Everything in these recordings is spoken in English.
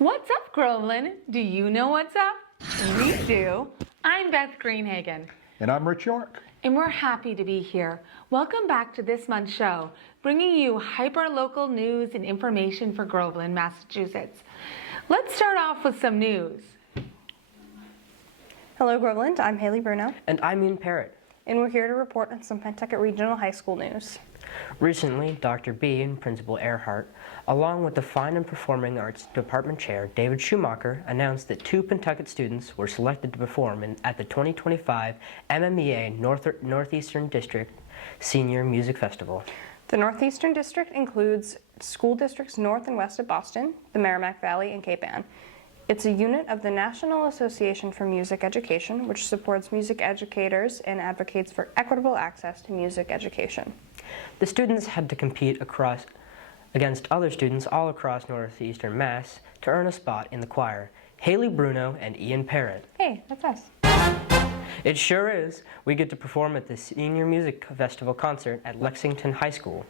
What's up, Groveland? Do you know what's up? We do. I'm Beth Greenhagen. And I'm Rich York. And we're happy to be here. Welcome back to this month's show, bringing you hyper-local news and information for Groveland, Massachusetts. Let's start off with some news. Hello, Groveland. I'm Haley Bruno. And I'm Ian Parrott. And we're here to report on some Pentucket Regional High School news. Recently, Dr. B and Principal Earhart, along with the Fine and Performing Arts Department Chair David Schumacher, announced that 2 Pentucket students were selected to perform at the 2025 MMEA Northeastern District Senior Music Festival. The Northeastern District includes school districts north and west of Boston, the Merrimack Valley, and Cape Ann. It's a unit of the National Association for Music Education, which supports music educators and advocates for equitable access to music education. The students had to compete against other students all across northeastern Mass to earn a spot in the choir. Haley Bruno and Ian Parrott. Hey, that's us. It sure is. We get to perform at the Senior Music Festival concert at Lexington High School.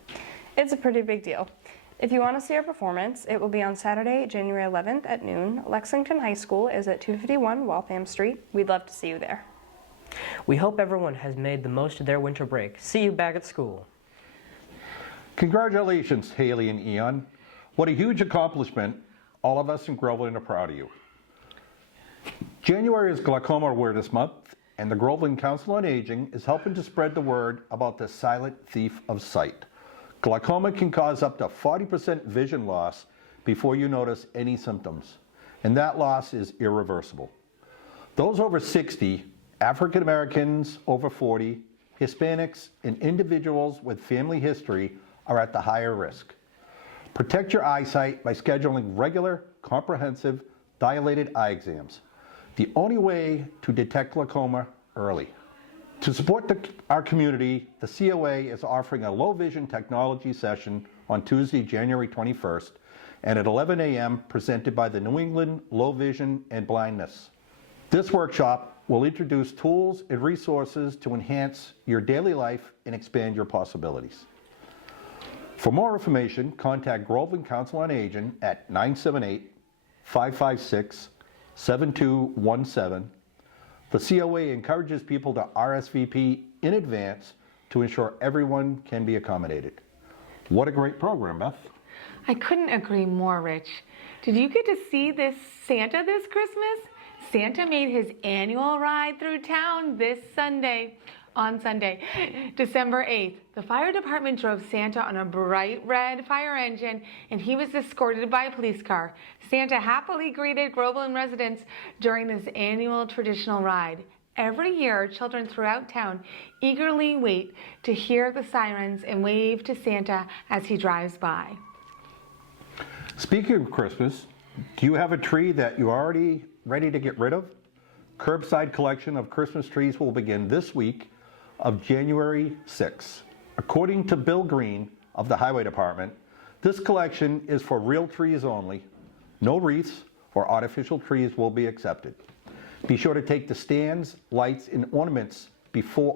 It's a pretty big deal. If you want to see our performance, it will be on Saturday, January 11th at noon. Lexington High School is at 251 Waltham Street. We'd love to see you there. We hope everyone has made the most of their winter break. See you back at school. Congratulations, Haley and Ian. What a huge accomplishment. All of us in Groveland are proud of you. January is Glaucoma Awareness Month, and the Groveland Council on Aging is helping to spread the word about the silent thief of sight. Glaucoma can cause up to 40% vision loss before you notice any symptoms, and that loss is irreversible. Those over 60, African Americans over 40, Hispanics, and individuals with family history are at the higher risk. Protect your eyesight by scheduling regular, comprehensive, dilated eye exams. The only way to detect glaucoma early. To support our community, the COA is offering a low vision technology session on Tuesday, January 21st, and at 11 a.m. presented by the New England Low Vision and Blindness. This workshop will introduce tools and resources to enhance your daily life and expand your possibilities. For more information, contact Groveland Council on Aging at 978-556-7217. The COA encourages people to RSVP in advance to ensure everyone can be accommodated. What a great program, Beth. I couldn't agree more, Rich. Did you get to see this Santa this Christmas? Santa made his annual ride through town on Sunday, December 8th. The fire department drove Santa on a bright red fire engine, and he was escorted by a police car. Santa happily greeted Groveland residents during this annual traditional ride. Every year, children throughout town eagerly wait to hear the sirens and wave to Santa as he drives by. Speaking of Christmas, do you have a tree that you're already ready to get rid of? Curbside collection of Christmas trees will begin this week of January 6th. According to Bill Green of the Highway Department, this collection is for real trees only. No wreaths or artificial trees will be accepted. Be sure to take the stands, lights, and ornaments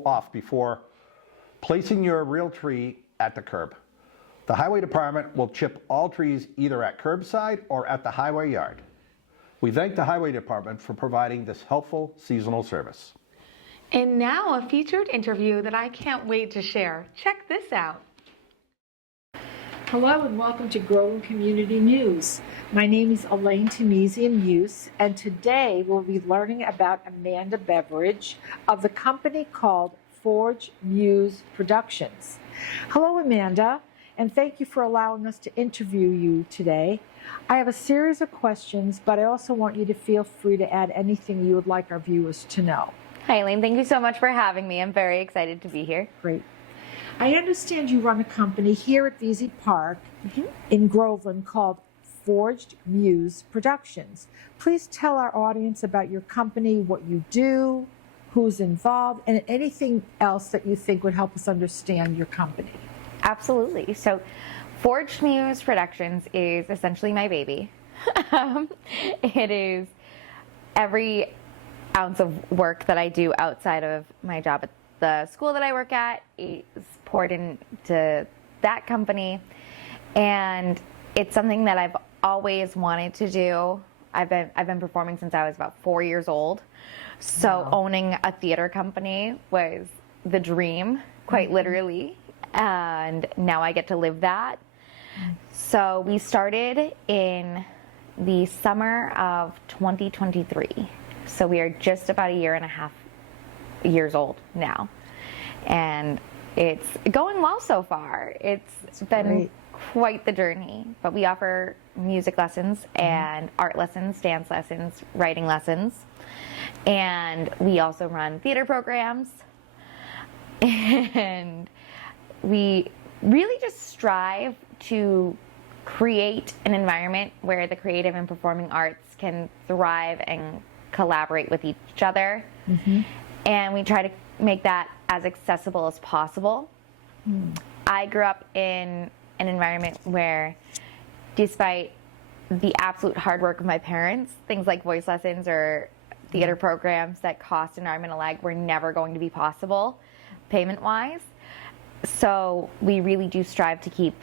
off before placing your real tree at the curb. The Highway Department will chip all trees either at curbside or at the highway yard. We thank the Highway Department for providing this helpful seasonal service. And now a featured interview that I can't wait to share. Check this out. Hello and welcome to Groveland Community News. My name is Elaine Muse, and today we'll be learning about Amanda Beveridge of the company called Forged Muse Productions. Hello, Amanda, and thank you for allowing us to interview you today. I have a series of questions, but I also want you to feel free to add anything you would like our viewers to know. Hi, Elaine. Thank you so much for having me. I'm very excited to be here. Great. I understand you run a company here at VZ Park in Groveland called Forged Muse Productions. Please tell our audience about your company, what you do, who's involved, and anything else that you think would help us understand your company. Absolutely. So Forged Muse Productions is essentially my baby. It is every ounce of work that I do outside of my job at the school that I work at is poured into that company, and it's something that I've always wanted to do. I've been performing since I was about 4 years old. So owning a theater company was the dream, quite literally. And now I get to live that. So we started in the summer of 2023. So we are just about a year and a half years old now. And it's going well so far. It's been great. quite the journey. But we offer music lessons and art lessons, dance lessons, writing lessons. And we also run theater programs. And we really just strive to create an environment where the creative and performing arts can thrive and collaborate with each other. And we try to make that as accessible as possible. I grew up in an environment where, despite the absolute hard work of my parents, things like voice lessons or theater programs that cost an arm and a leg were never going to be possible payment-wise. So we really do strive to keep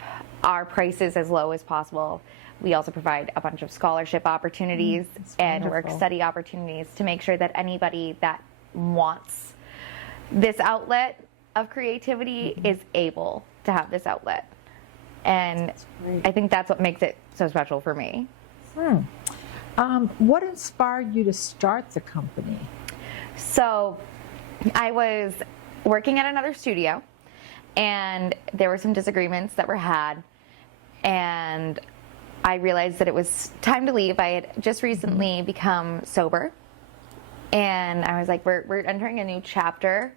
our prices as low as possible. We also provide a bunch of scholarship opportunities and work study opportunities to make sure that anybody that wants this outlet of creativity is able to have this outlet. And I think that's what makes it so special for me. What inspired you to start the company? So I was working at another studio, and there were some disagreements that were had, and I realized that it was time to leave. I had just recently become sober, and I was like, we're entering a new chapter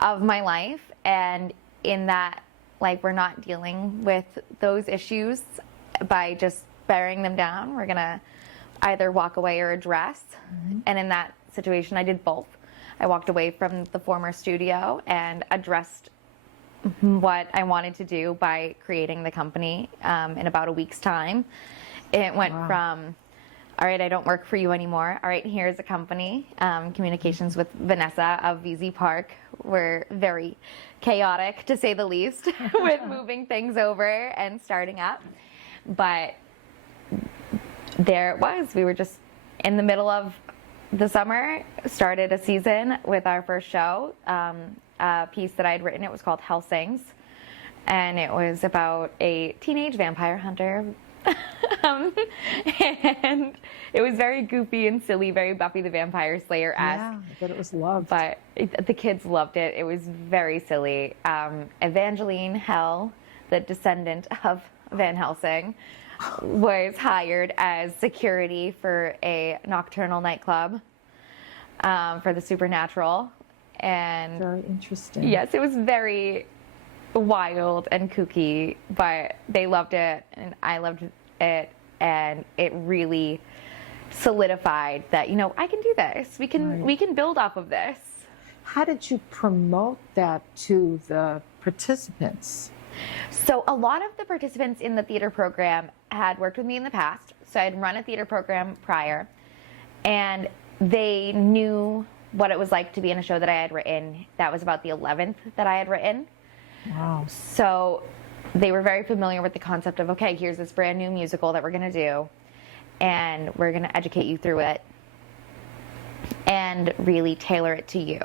of my life, and in that, like, we're not dealing with those issues by just burying them down. We're gonna either walk away or address, and in that situation, I did both. I walked away from the former studio and addressed what I wanted to do by creating the company in about a week's time. It went from, all right, I don't work for you anymore. All right, here's a company. Communications with Vanessa of VZ Park were very chaotic, to say the least, with moving things over and starting up. But there it was. We were just in the middle of the summer, started a season with our first show. A piece that I'd written, it was called Hell Sings, and it was about a teenage vampire hunter. And it was very goofy and silly, very Buffy the Vampire Slayer-esque. Yeah, but it was loved. But the kids loved it. It was very silly. Evangeline Hell, the descendant of Van Helsing, was hired as security for a nocturnal nightclub for the Supernatural. And Very interesting. yes, it was very wild and kooky, but they loved it and I loved it, and it really solidified that, you know, I can do this. We can build off of this. How did you promote that to the participants? So a lot of the participants in the theater program had worked with me in the past. So I had run a theater program prior, and they knew what it was like to be in a show that I had written. That was about the 11th that I had written. Wow. So they were very familiar with the concept of, okay, here's this brand new musical that we're going to do, and we're going to educate you through it and really tailor it to you.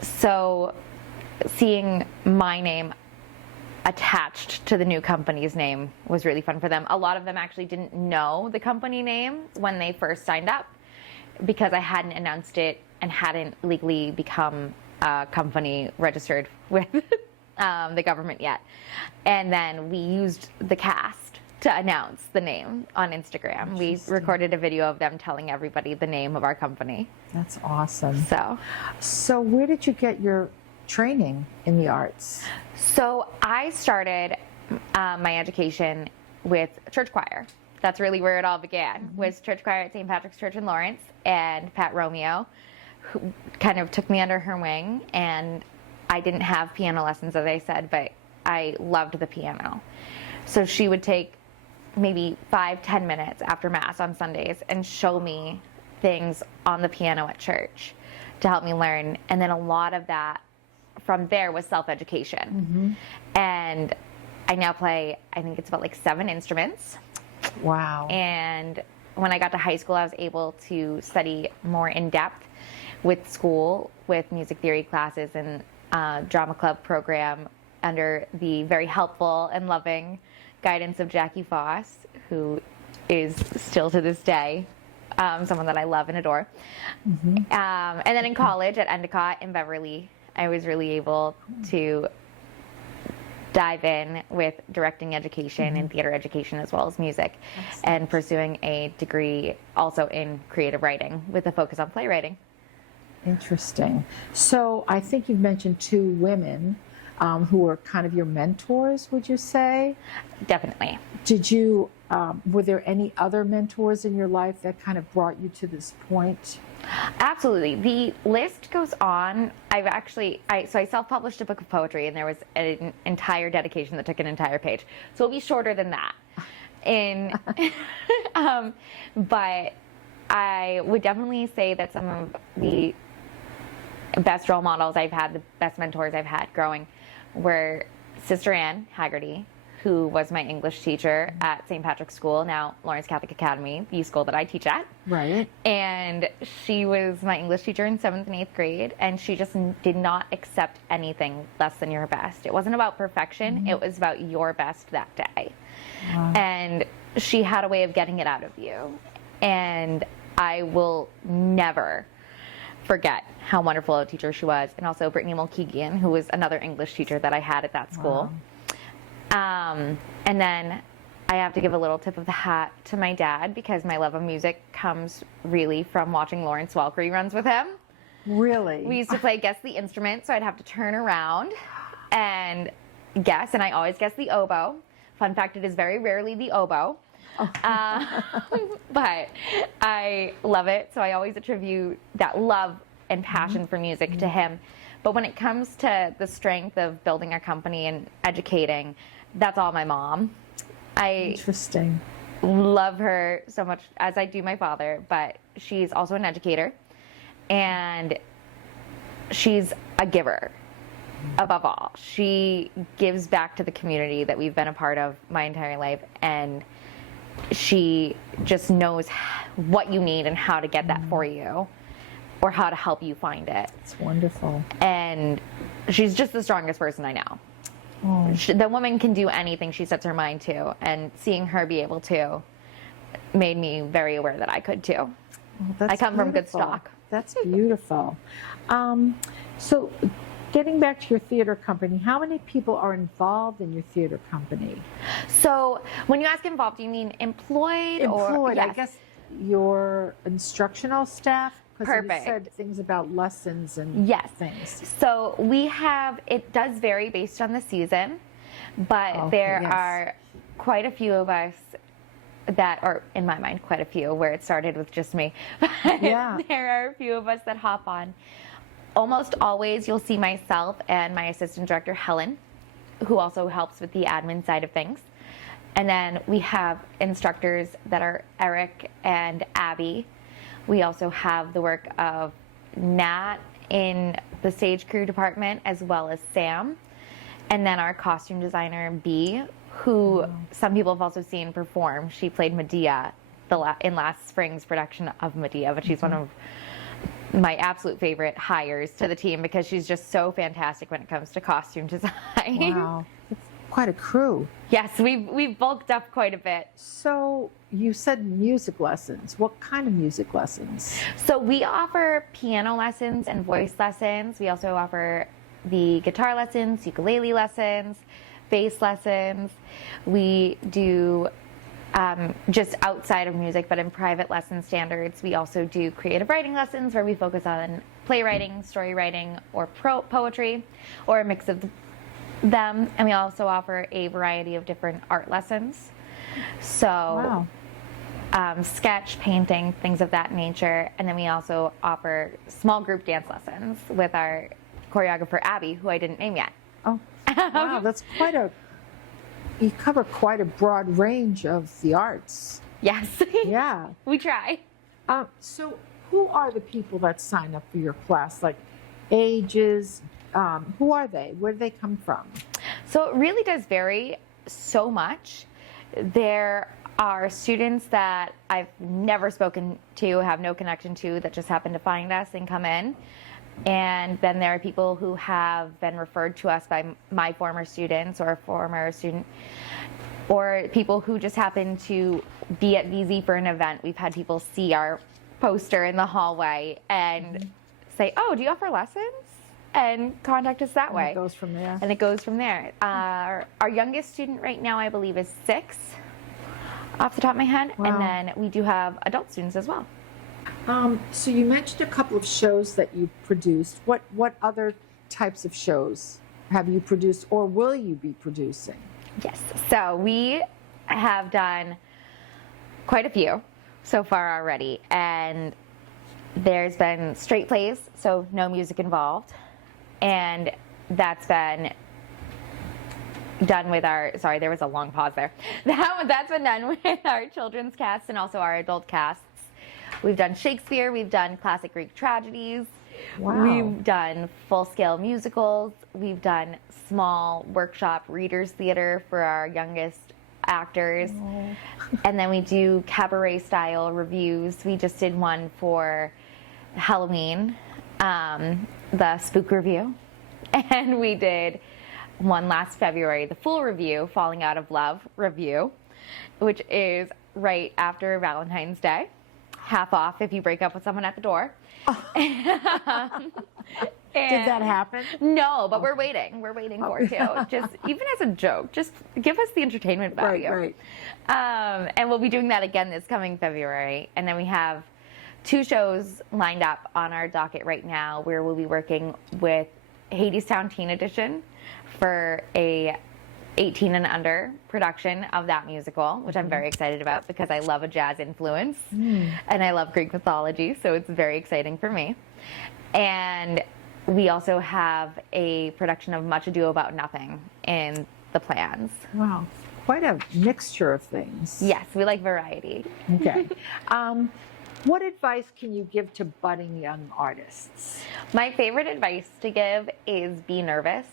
So seeing my name attached to the new company's name was really fun for them. A lot of them actually didn't know the company name when they first signed up, because I hadn't announced it and hadn't legally become a company registered with the government yet. And then we used the cast to announce the name on Instagram. We recorded a video of them telling everybody the name of our company. That's awesome. So where did you get your training in the arts? So I started my education with church choir. That's really where it all began, was church choir at St. Patrick's Church in Lawrence, and Pat Romeo, who kind of took me under her wing. And I didn't have piano lessons, as I said, but I loved the piano. So she would take maybe 5-10 minutes after Mass on Sundays and show me things on the piano at church to help me learn. And then a lot of that from there was self-education. And I now play, I think it's about like 7 instruments. Wow. And when I got to high school, I was able to study more in depth with school, with music theory classes and drama club program under the very helpful and loving guidance of Jackie Foss, who is still to this day someone that I love and adore. And then in college at Endicott in Beverly, I was really able to dive in with directing education and theater education as well as music, and pursuing a degree also in creative writing with a focus on playwriting. Interesting. So I think you've mentioned two women who are kind of your mentors, would you say? Definitely. Did you, were there any other mentors in your life that kind of brought you to this point? Absolutely. The list goes on. I self-published a book of poetry, and there was an entire dedication that took an entire page. So it'll be shorter than that. But I would definitely say that some of the best role models I've had, the best mentors I've had growing, were Sister Ann Haggerty, who was my English teacher at St. Patrick's School, now Lawrence Catholic Academy, the school that I teach at. Right. And she was my English teacher in 7th and 8th grade, and she just did not accept anything less than your best. It wasn't about perfection, it was about your best that day. Wow. And she had a way of getting it out of you. And I will never forget how wonderful a teacher she was. And also Brittany Mulkegian, who was another English teacher that I had at that school. Wow. And then I have to give a little tip of the hat to my dad, because my love of music comes really from watching Lawrence Welk reruns with him. Really? We used to play Guess the Instrument, so I'd have to turn around and guess, and I always guess the oboe. Fun fact, it is very rarely the oboe. But I love it, so I always attribute that love and passion for music to him. But when it comes to the strength of building a company and educating, that's all my mom. Interesting. Love her so much, as I do my father, but she's also an educator, and she's a giver above all. She gives back to the community that we've been a part of my entire life, and she just knows what you need and how to get that for you, or how to help you find it. It's wonderful. And she's just the strongest person I know. Oh. The woman can do anything she sets her mind to, and seeing her be able to made me very aware that I could too. Oh, that's I come from good stock. That's beautiful. So getting back to your theater company, how many people are involved in your theater company? So when you ask involved, do you mean employed? Or, yes. I guess your instructional staff? Because you Perfect. said things about lessons and things. So we have, it does vary based on the season, but there are quite a few of us that, or in my mind, quite a few, where it started with just me. But there are a few of us that hop on. Almost always you'll see myself and my assistant director, Helen, who also helps with the admin side of things. And then we have instructors that are Eric and Abby. We also have the work of Nat in the stage crew department, as well as Sam. And then our costume designer, B, who some people have also seen perform. She played Medea in last spring's production of Medea, but she's one of my absolute favorite hires to the team, because she's just so fantastic when it comes to costume design. Wow. It's quite a crew. Yes, we've bulked up quite a bit. So you said music lessons. What kind of music lessons? So we offer piano lessons and voice lessons. We also offer the guitar lessons, ukulele lessons, bass lessons. We do just outside of music, but in private lesson standards. We also do creative writing lessons, where we focus on playwriting, story writing, or poetry, or a mix of them. And we also offer a variety of different art lessons. So sketch, painting, things of that nature. And then we also offer small group dance lessons with our choreographer, Abby, who I didn't name yet. Oh, wow, that's you cover quite a broad range of the arts. Yes. Yeah. We try. So who are the people that sign up for your class? Like ages, who are they? Where do they come from? So it really does vary so much. There are students that I've never spoken to, have no connection to, that just happen to find us and come in. And then there are people who have been referred to us by my former students or a former student, or people who just happen to be at VZ for an event. We've had people see our poster in the hallway and say, "Oh, do you offer lessons?" and contact us that way. It goes from there. And it goes from there. Our youngest student right now, I believe, is 6, off the top of my head. Wow. And then we do have adult students as well. So you mentioned a couple of shows that you produced. What other types of shows have you produced or will you be producing? Yes. So we have done quite a few so far already. And there's been straight plays, so no music involved. And that's been done with our, sorry, there was a long pause there. That's been done with our children's cast and also our adult casts. We've done Shakespeare, we've done classic Greek tragedies, Wow. we've done full-scale musicals, we've done small workshop readers theater for our youngest actors, and then we do cabaret-style reviews. We just did one for Halloween, the Spook Review, and we did one last February, the full review, Falling Out of Love Review, which is right after Valentine's Day. Half off if you break up with someone at the door. Did that happen? No, but we're waiting. We're waiting for it too. Just even as a joke, just give us the entertainment value. Right. And we'll be doing that again this coming February. And then we have 2 shows lined up on our docket right now where we'll be working with Hadestown Teen Edition for a 18 and under production of that musical, which I'm very excited about because I love a jazz influence and I love Greek mythology, so it's very exciting for me. And we also have a production of Much Ado About Nothing in the plans. Wow. Quite a mixture of things. Yes, we like variety. Okay. What advice can you give to budding young artists? My favorite advice to give is be nervous.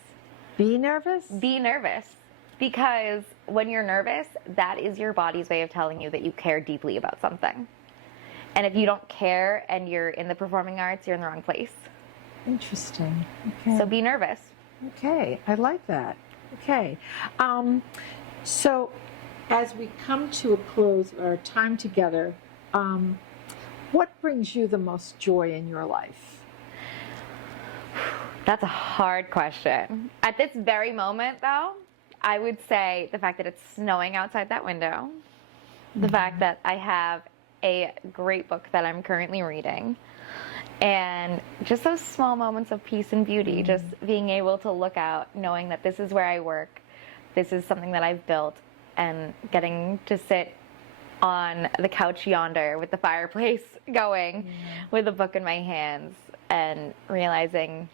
Be nervous? Be nervous. Because when you're nervous, that is your body's way of telling you that you care deeply about something. And if you don't care and you're in the performing arts, you're in the wrong place. Interesting. Okay. So be nervous. Okay, I like that. Okay. So as we come to a close of our time together, what brings you the most joy in your life? That's a hard question. At this very moment, though, I would say the fact that it's snowing outside that window, the fact that I have a great book that I'm currently reading, and just those small moments of peace and beauty, just being able to look out, knowing that this is where I work, this is something that I've built, and getting to sit on the couch yonder with the fireplace going, with a book in my hands, and realizing,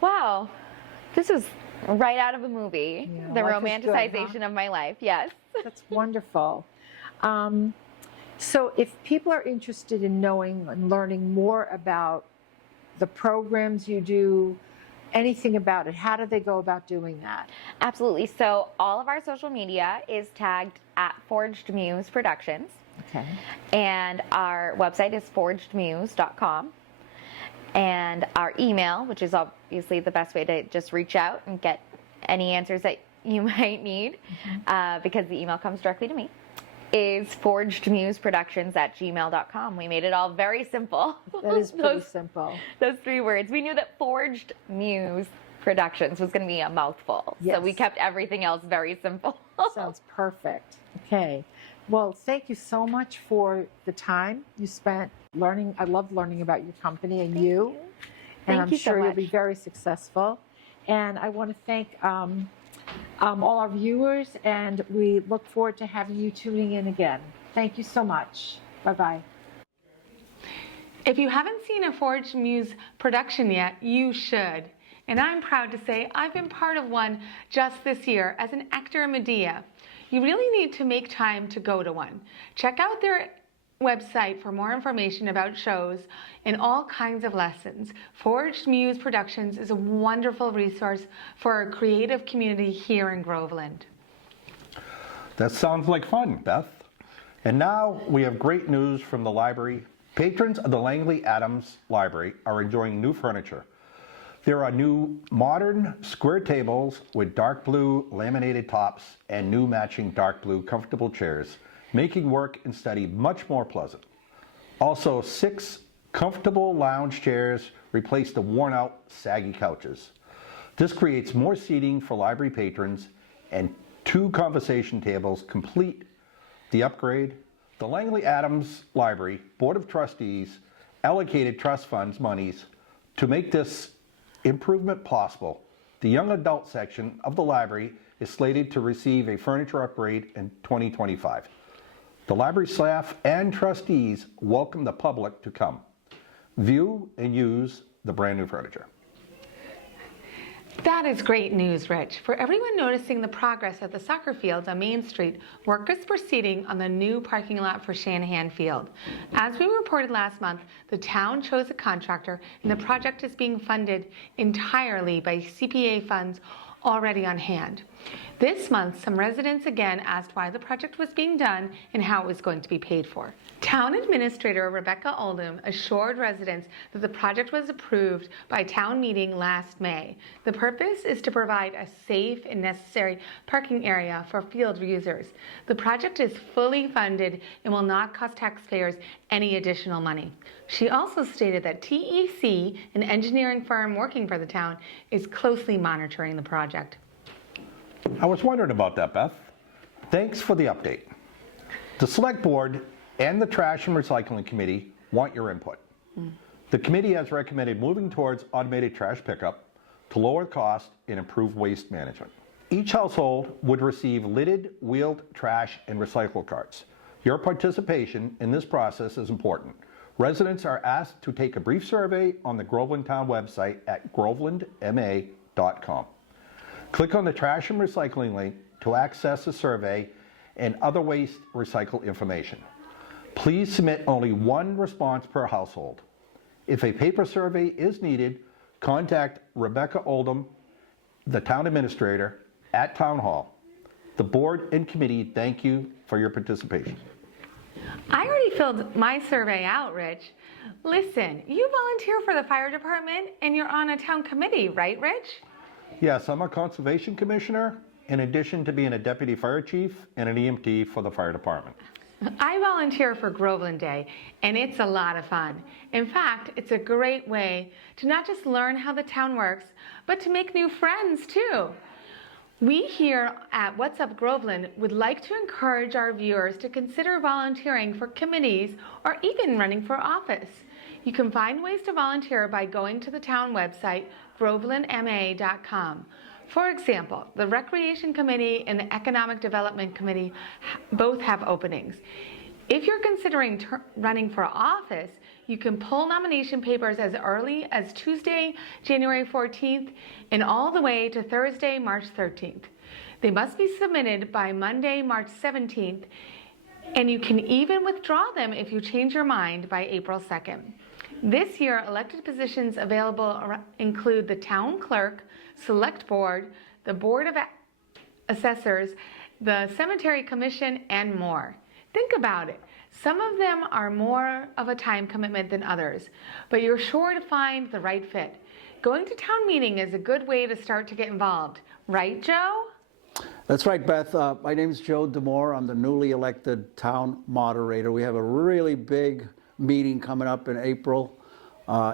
wow, this is right out of a movie. Yeah, the life is good, romanticization huh? of my life, yes. That's wonderful. So if people are interested in knowing and learning more about the programs you do, anything about it, how do they go about doing that? Absolutely. So all of our social media is tagged at Forged Muse Productions. Okay. And our website is forgedmuse.com. And our email, which is obviously the best way to just reach out and get any answers that you might need, because the email comes directly to me, is forgedmuseproductions@gmail.com. We made it all very simple. That is pretty simple. Those 3 words. We knew that Forged Muse Productions was going to be a mouthful. Yes. So we kept everything else very simple. Sounds perfect. Okay. Well, thank you so much for the time you spent learning. I love learning about your company and you. And Thank I'm you so sure you'll much. be very successful. And I want to thank all our viewers, and we look forward to having you tuning in again. Thank you so much. Bye-bye. If you haven't seen a Forged Muse production yet, you should. And I'm proud to say I've been part of one just this year as an actor in Medea. You really need to make time to go to one. Check out their website for more information about shows and all kinds of lessons. Forged Muse Productions is a wonderful resource for our creative community here in Groveland. That sounds like fun, Beth. And now we have great news from the library. Patrons of the Langley Adams Library are enjoying new furniture. There are new modern square tables with dark blue laminated tops and new matching dark blue comfortable chairs, making work and study much more pleasant. Also, 6 comfortable lounge chairs replace the worn-out, saggy couches. This creates more seating for library patrons, and 2 conversation tables complete the upgrade. The Langley Adams Library Board of Trustees allocated trust funds monies to make this improvement possible. The young adult section of the library is slated to receive a furniture upgrade in 2025. The library staff and trustees welcome the public to come, view and use the brand new furniture. That is great news, Rich. For everyone noticing the progress at the soccer fields on Main Street, work is proceeding on the new parking lot for Shanahan Field. As we reported last month, the town chose a contractor and the project is being funded entirely by CPA funds already on hand. This month, some residents again asked why the project was being done and how it was going to be paid for. Town Administrator Rebecca Oldham assured residents that the project was approved by town meeting last May. The purpose is to provide a safe and necessary parking area for field users. The project is fully funded and will not cost taxpayers any additional money. She also stated that TEC, an engineering firm working for the town, is closely monitoring the project. I was wondering about that, Beth. Thanks for the update. The Select Board and the Trash and Recycling Committee want your input. The committee has recommended moving towards automated trash pickup to lower cost and improve waste management. Each household would receive lidded, wheeled trash and recycle carts. Your participation in this process is important. Residents are asked to take a brief survey on the Groveland Town website at grovelandma.com. Click on the Trash and Recycling link to access the survey and other waste recycle information. Please submit only 1 response per household. If a paper survey is needed, contact Rebecca Oldham, the Town Administrator, at Town Hall. The board and committee thank you for your participation. I already filled my survey out, Rich. Listen, you volunteer for the fire department and you're on a town committee, right, Rich? Yes, I'm a conservation commissioner, in addition to being a deputy fire chief and an EMT for the fire department. I volunteer for Groveland Day, and it's a lot of fun. In fact, it's a great way to not just learn how the town works, but to make new friends too. We here at What's Up Groveland would like to encourage our viewers to consider volunteering for committees or even running for office. You can find ways to volunteer by going to the town website, grovelandma.com. For example, the Recreation Committee and the Economic Development Committee both have openings. If you're considering running for office, you can pull nomination papers as early as Tuesday, January 14th, and all the way to Thursday, March 13th. They must be submitted by Monday, March 17th, and you can even withdraw them if you change your mind by April 2nd. This year, elected positions available include the town clerk, select board, the board of assessors, the cemetery commission, and more. Think about it. Some of them are more of a time commitment than others, but you're sure to find the right fit. Going to town meeting is a good way to start to get involved. Right, Joe? That's right, Beth. My name is Joe Demore. I'm the newly elected town moderator. We have a really big meeting coming up in April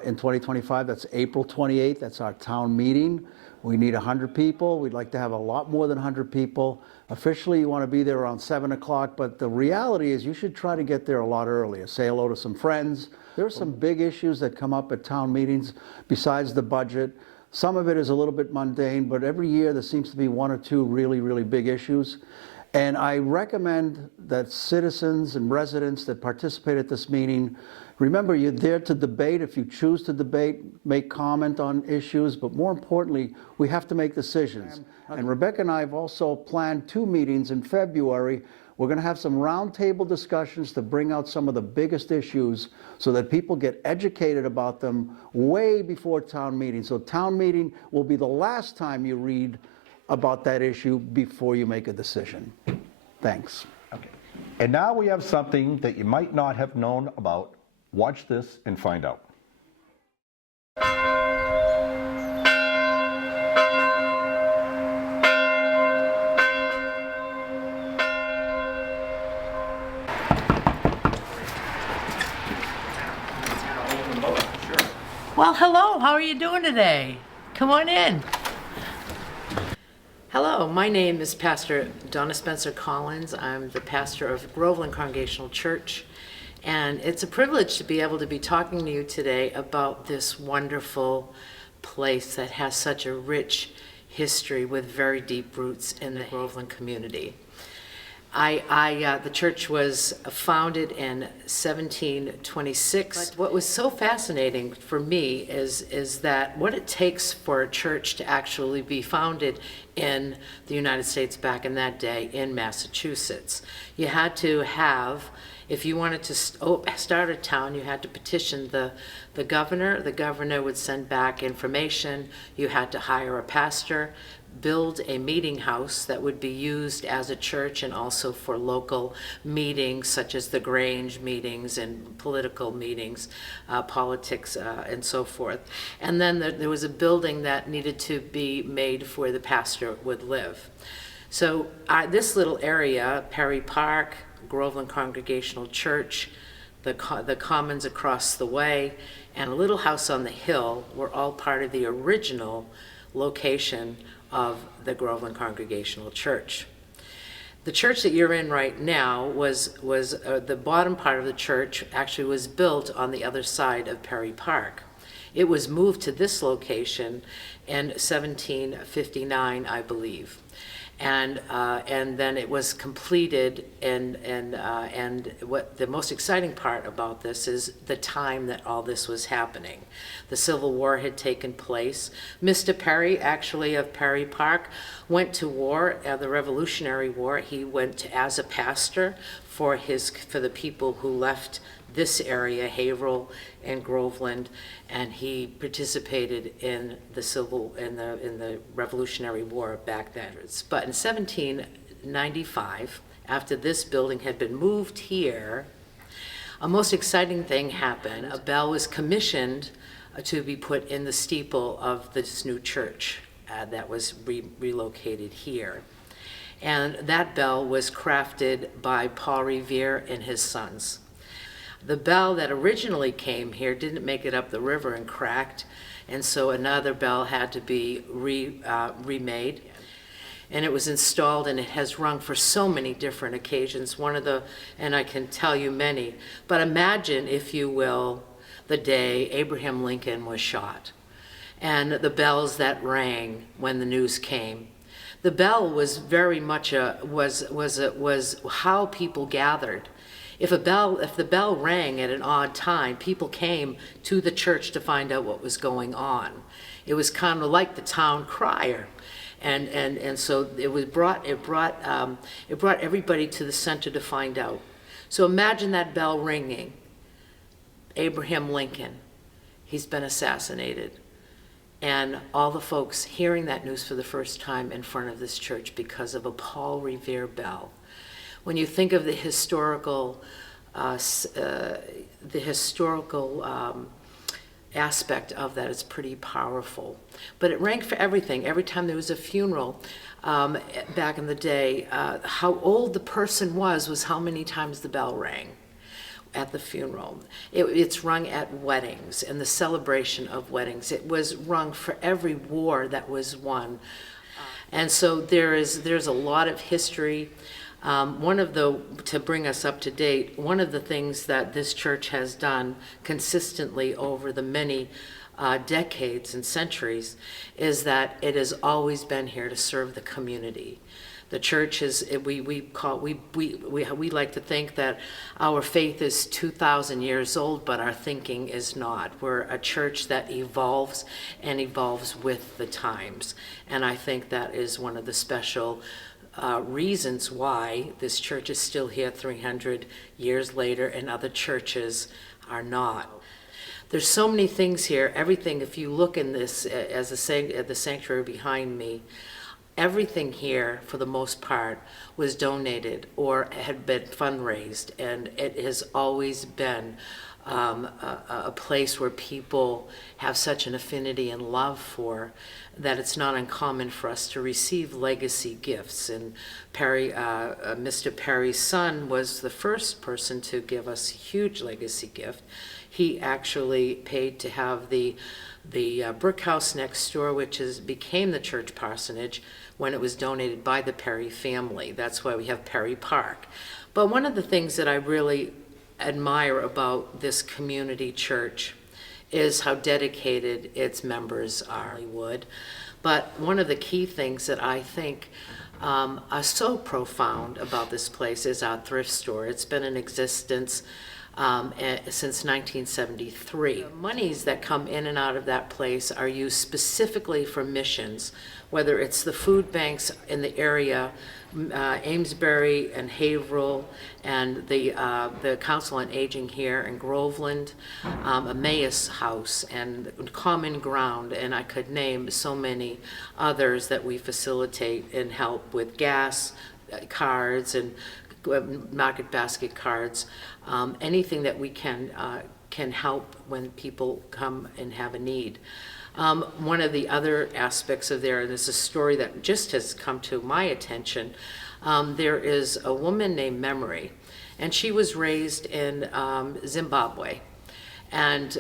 in 2025. That's April 28th. That's our town meeting. We need 100 people. We'd like to have a lot more than 100 people. Officially, you want to be there around 7 o'clock, but the reality is you should try to get there a lot earlier. Say hello to some friends. There are some big issues that come up at town meetings besides the budget. Some of it is a little bit mundane, but every year there seems to be 1 or 2 really, really big issues. And I recommend that citizens and residents that participate at this meeting, remember, you're there to debate. If you choose to debate, make comment on issues, but more importantly, we have to make decisions. And Rebecca and I have also planned 2 meetings in February. We're going to have some roundtable discussions to bring out some of the biggest issues so that people get educated about them way before town meeting. So town meeting will be the last time you read about that issue before you make a decision. Thanks. Okay. And now we have something that you might not have known about. Watch this and find out. Well, hello, how are you doing today? Come on in. Hello, my name is Pastor Donna Spencer Collins. I'm the pastor of Groveland Congregational Church, and it's a privilege to be able to be talking to you today about this wonderful place that has such a rich history with very deep roots in the Groveland community. The church was founded in 1726. But what was so fascinating for me is that what it takes for a church to actually be founded in the United States back in that day in Massachusetts. You had to have, if you wanted to start a town, you had to petition the governor. The governor would send back information. You had to hire a pastor, build a meeting house that would be used as a church and also for local meetings such as the Grange meetings and political meetings, politics and so forth. And then there was a building that needed to be made where the pastor would live. So this little area, Perry Park, Groveland Congregational Church, the commons across the way, and a little house on the hill were all part of the original location of the Groveland Congregational Church. The church that you're in right now was the bottom part of the church actually was built on the other side of Perry Park. It was moved to this location in 1759, I believe. And then it was completed, and what the most exciting part about this is the time that all this was happening. The Civil War had taken place. Mr. Perry, actually of Perry Park, went to war, the Revolutionary War. He went as a pastor for the people who left this area, Haverhill and Groveland, and he participated in the Revolutionary War back then. But in 1795, after this building had been moved here, a most exciting thing happened. A bell was commissioned to be put in the steeple of this new church that was relocated here. And that bell was crafted by Paul Revere and his sons. The bell that originally came here didn't make it up the river and cracked, and so another bell had to be remade. And it was installed, and it has rung for so many different occasions. And I can tell you many, but imagine, if you will, the day Abraham Lincoln was shot, and the bells that rang when the news came. The bell was very much was how people gathered. If the bell rang at an odd time, people came to the church to find out what was going on. It was kind of like the town crier, and so it brought everybody to the center to find out. So imagine that bell ringing. Abraham Lincoln, he's been assassinated, and all the folks hearing that news for the first time in front of this church because of a Paul Revere bell. When you think of the historical aspect of that, it's pretty powerful. But it rang for everything. Every time there was a funeral back in the day, how old the person was how many times the bell rang at the funeral. It's rung at weddings and the celebration of weddings. It was rung for every war that was won. And so there's a lot of history. To bring us up to date, one of the things that this church has done consistently over the many decades and centuries is that it has always been here to serve the community. The church is, we like to think that our faith is 2,000 years old, but our thinking is not. We're a church that evolves and evolves with the times. And I think that is one of the special reasons why this church is still here 300 years later and other churches are not. There's so many things here, everything, if you look in this, the sanctuary behind me, Everything here, for the most part, was donated or had been fundraised, and it has always been a place where people have such an affinity and love for that it's not uncommon for us to receive legacy gifts. And Mr. Perry's son was the first person to give us a huge legacy gift. He actually paid to have the brick house next door, which became the church parsonage, when it was donated by the Perry family. That's why we have Perry Park. But one of the things that I really admire about this community church is how dedicated its members are. But one of the key things that I think are so profound about this place is our thrift store. It's been in existence since 1973. The monies that come in and out of that place are used specifically for missions, whether it's the food banks in the area, Amesbury and Haverhill, and the Council on Aging here in Groveland, Emmaus House, and Common Ground, and I could name so many others that we facilitate and help with gas cards and market basket cards, anything that we can help when people come and have a need. One of the other aspects of there, and there's a story that just has come to my attention, there is a woman named Memory, and she was raised in Zimbabwe. And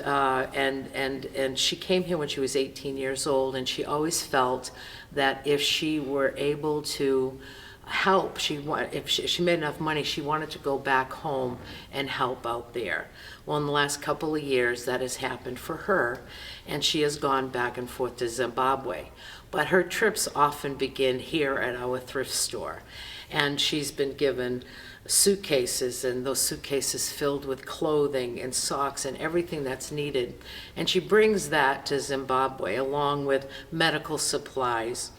she came here when she was 18 years old, and she always felt that if she were able to help, if she made enough money, she wanted to go back home and help out there. Well, in the last couple of years, that has happened for her, and she has gone back and forth to Zimbabwe. But her trips often begin here at our thrift store, and she's been given suitcases, and those suitcases filled with clothing and socks and everything that's needed. And she brings that to Zimbabwe along with medical supplies,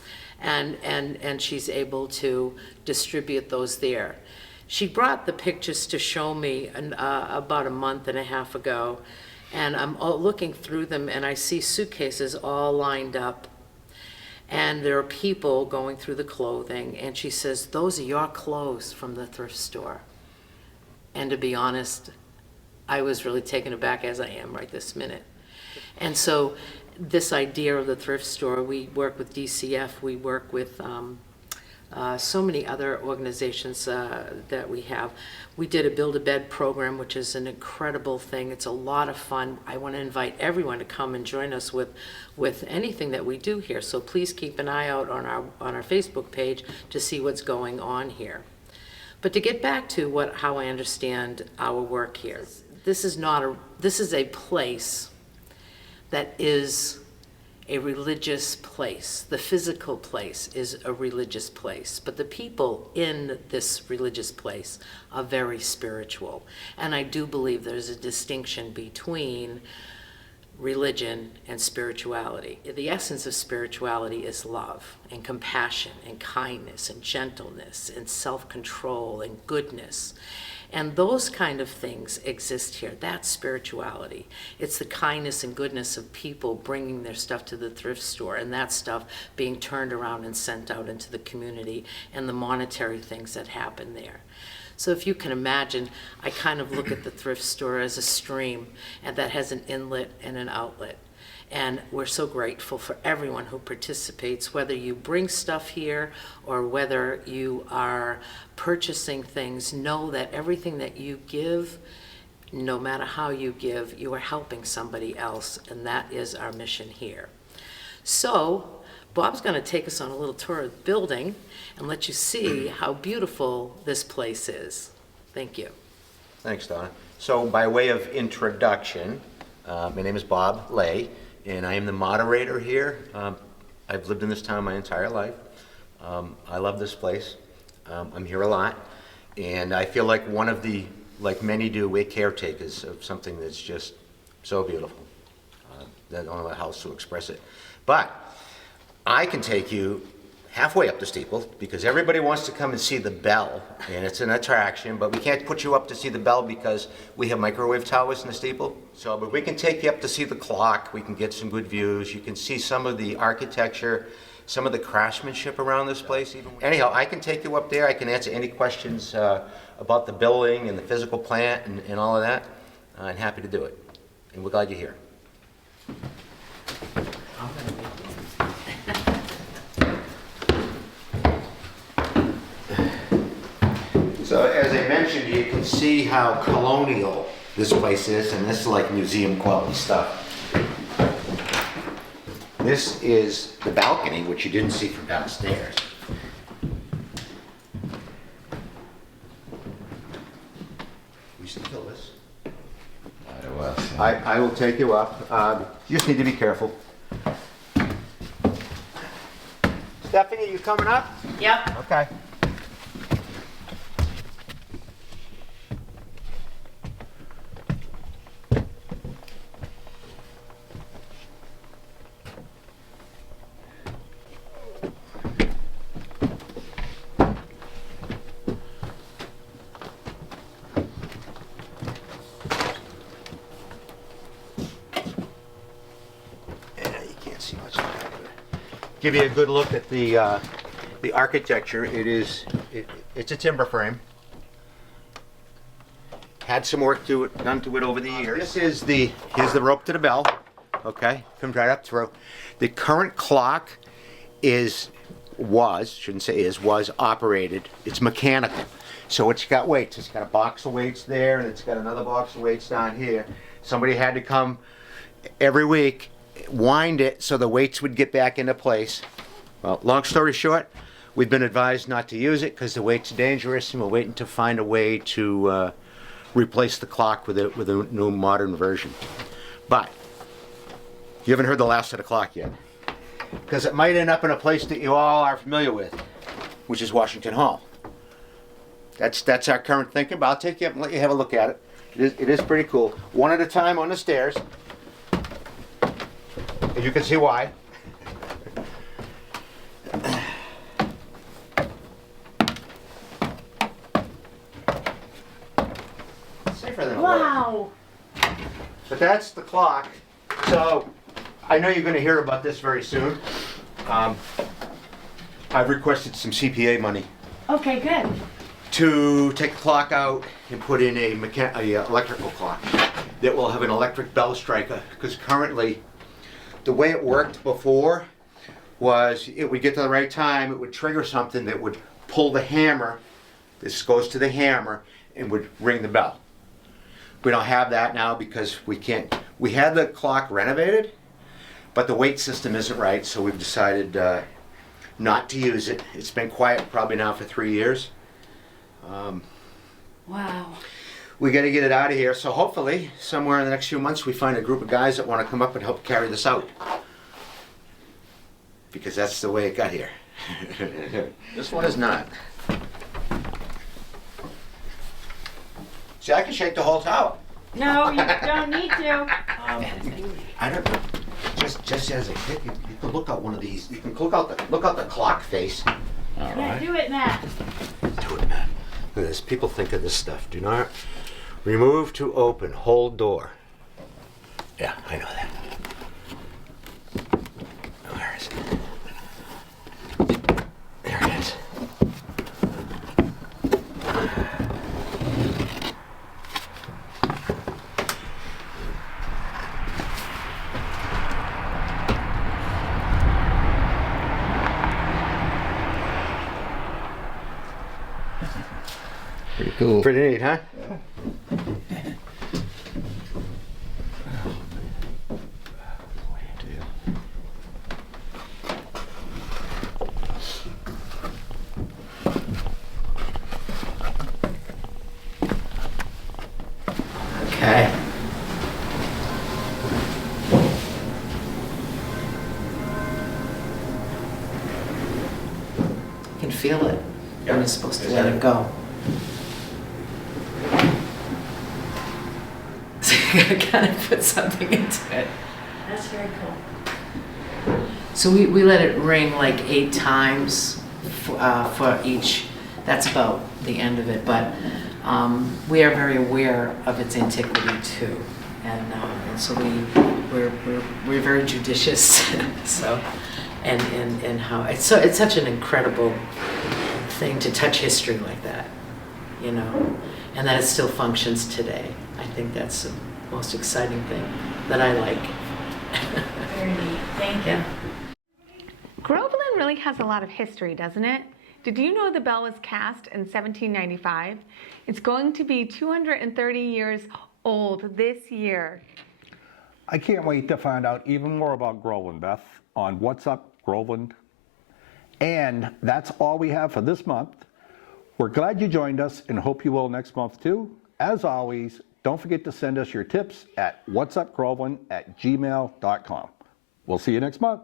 and she's able to distribute those there. She brought the pictures to show me about a month and a half ago, and I'm looking through them, and I see suitcases all lined up, and there are people going through the clothing, and she says, "Those are your clothes from the thrift store." And to be honest, I was really taken aback, as I am right this minute. And so this idea of the thrift store, we work with DCF, we work with so many other organizations that we have. We did a Build-A-Bed program, which is an incredible thing. It's a lot of fun. I want to invite everyone to come and join us with anything that we do here. So please keep an eye out on our Facebook page to see what's going on here. But to get back to how I understand our work here, this is a place that is a religious place. The physical place is a religious place, but the people in this religious place are very spiritual. And I do believe there's a distinction between religion and spirituality. The essence of spirituality is love and compassion and kindness and gentleness and self-control and goodness. And those kind of things exist here. That's spirituality. It's the kindness and goodness of people bringing their stuff to the thrift store, and that stuff being turned around and sent out into the community, and the monetary things that happen there. So if you can imagine, I kind of look at the thrift store as a stream, and that has an inlet and an outlet. And we're so grateful for everyone who participates, whether you bring stuff here or whether you are purchasing things. Know that everything that you give, no matter how you give, you are helping somebody else, and that is our mission here. So Bob's going to take us on a little tour of the building and let you see how beautiful this place is. Thank you. Thanks, Donna. So by way of introduction, my name is Bob Lay, and I am the moderator here. I've lived in this town my entire life. I love this place. I'm here a lot, and I feel like one of the, like many do, we're caretakers of something that's just so beautiful. I don't know how else to express it. But I can take you halfway up the steeple because everybody wants to come and see the bell, and it's an attraction, but we can't put you up to see the bell because we have microwave towers in the steeple. So, but we can take you up to see the clock. We can get some good views. You can see some of the architecture some of the craftsmanship around this place even. Anyhow, I can take you up there, I can answer any questions about the building and the physical plant and all of that. I'm happy to do it, and we're glad you're here. So as I mentioned, you can see how colonial this place is, and this is like museum quality stuff. This is the balcony, which you didn't see from downstairs. We still feel this? I will take you up. You just need to be careful. Stephanie, are you coming up? Yep. Okay. Give you a good look at the architecture. It's a timber frame. Had some work done to it over the years. Here's the rope to the bell. Okay, comes right up through. The current clock was operated. It's mechanical, so it's got weights. It's got a box of weights there, and it's got another box of weights down here. Somebody had to come every week, wind it so the weights would get back into place. Well, long story short, we've been advised not to use it because the weight's dangerous, and we're waiting to find a way to replace the clock with a new modern version. But you haven't heard the last of the clock yet, because it might end up in a place that you all are familiar with, which is Washington Hall. That's our current thinking, but I'll take you up and let you have a look at it. It is pretty cool. One at a time on the stairs. And you can see why. Safer than a Wow. But that's the clock. So I know you're going to hear about this very soon. I've requested some CPA money Okay, good. to take the clock out and put in a electrical clock that will have an electric bell striker, because currently the way it worked before was it would get to the right time, it would trigger something that would pull the hammer, this goes to the hammer, and would ring the bell. We don't have that now because we had the clock renovated, but the weight system isn't right, so we've decided not to use it. It's been quiet probably now for 3 years. Wow. We got to get it out of here, so hopefully somewhere in the next few months we find a group of guys that want to come up and help carry this out, because that's the way it got here. This one is not. See, I can shake the whole tower. No, you don't need to. I don't know. Just as a kid, you can look out one of these. You can look out the clock face. All right. Do it, Matt. Do it, man. Look at this. People think of this stuff. Do not remove to open. Hold door. Yeah, I know that. Where is it? There it is. Pretty cool. Pretty neat, huh? Okay. You can feel it when you're supposed to Is let that it go. So you gotta kind of put something into it. That's very cool. So we let it ring like 8 times for each. That's about the end of it, but we are very aware of its antiquity too, and so we're very judicious. So and how it's such an incredible thing to touch history like that, you know, and that it still functions today. I think that's the most exciting thing that I like. Very neat. Thank you. Yeah. Groveland really has a lot of history, doesn't it? Did you know the bell was cast in 1795? It's going to be 230 years old this year. I can't wait to find out even more about Groveland, Beth, on What's Up Groveland. And that's all we have for this month. We're glad you joined us and hope you will next month too. As always, don't forget to send us your tips at whatsupgroveland@gmail.com. We'll see you next month.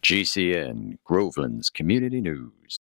GCN Groveland's Community News.